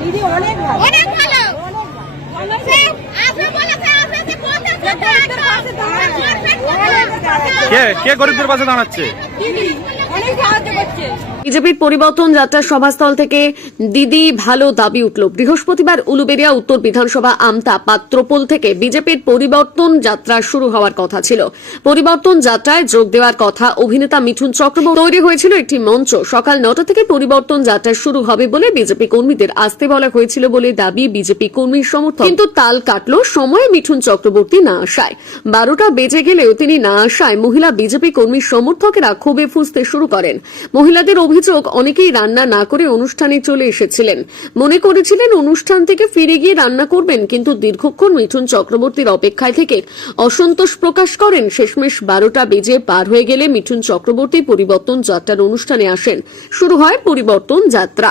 দিদি অনেক ভালো, অনেক ভালো। কে গরিবদের পাশে দাঁড়াচ্ছে? বিজেপির পরিবর্তন যাত্রা সভাস্থল থেকে দিদি ভালো দাবি উঠল। বৃহস্পতিবার উলুবেড়িয়া উত্তর বিধানসভা আমতা পাত্রপোল থেকে বিজেপির পরিবর্তন যাত্রা শুরু হওয়ার কথা ছিল। পরিবর্তন যাত্রায় যোগ দেওয়ার কথা অভিনেতা মিঠুন চক্রবর্তী। তৈরি হয়েছিল একটি মঞ্চ। সকাল 9টা থেকে পরিবর্তন যাত্রা শুরু হবে বলে বিজেপি কর্মীদের আসতে বলা হয়েছিল বলে দাবি বিজেপি কর্মীর সমর্থক। কিন্তু তাল কাটল সময়ে মিঠুন চক্রবর্তী না আসায়। 12টা বেজে গেলেও তিনি না আসায় মহিলা বিজেপি কর্মীর সমর্থকেরা ক্ষোভে ফুঁসতে শুরু করেন। মহিলাদের অভিযোগ, অনেকেই রান্না না করে অনুষ্ঠানে চলে এসেছিলেন, মনে করেছিলেন অনুষ্ঠান থেকে ফিরে গিয়ে রান্না করবেন, কিন্তু দীর্ঘক্ষণ মিঠুন চক্রবর্তীর অপেক্ষায় থেকে অসন্তোষ প্রকাশ করেন। শেষমেশ 12টা বেজে পার হয়ে গেলে মিঠুন চক্রবর্তী পরিবর্তন যাত্রার অনুষ্ঠানে আসেন। শুরু হয় পরিবর্তন যাত্রা।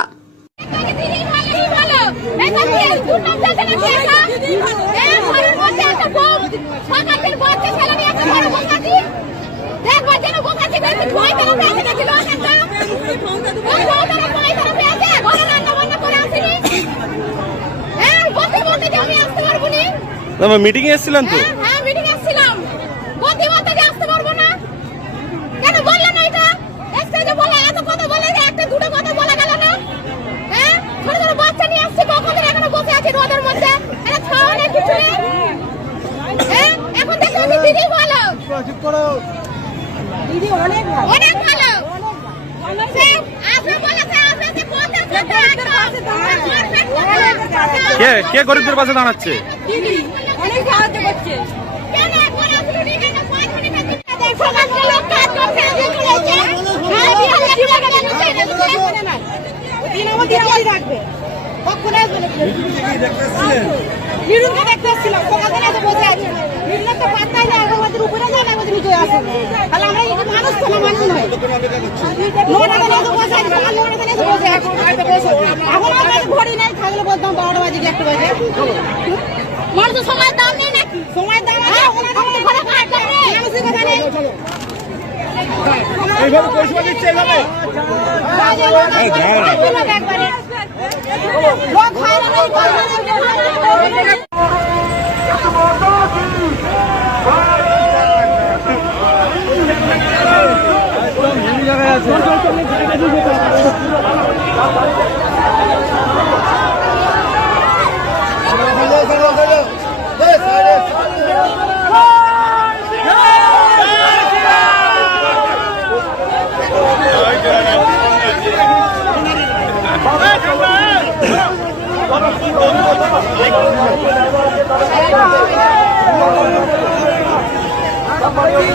মিটিং এ এসেছিলেন তো? হ্যাঁ, মিটিং এ এসেছিলাম। বলতে যে আসতে পারবো না, কেন বললে না? এটা স্টেজে বলে এত কথা বলে যে একটা দুটো কথা বলা গেল না। হ্যাঁ, ছোট ছোট বাচ্চা নিয়ে আসছে, কখন এখানে বসে আছে রোদের মধ্যে, এটা খাওয়ানোর কিছু নেই। হ্যাঁ, এখন দেখো দিদি ভালো, দিদি অনেক ভালো, অনেক ভালো। কে গরিবদের পাশে দাঁড়াচ্ছে? দিদি অনেক সাহায্য করছে। মানুষ সময় দাম নেই নাকি? সময় দাম এইভাবে পরিষেবা দিচ্ছে, এইভাবে Somebody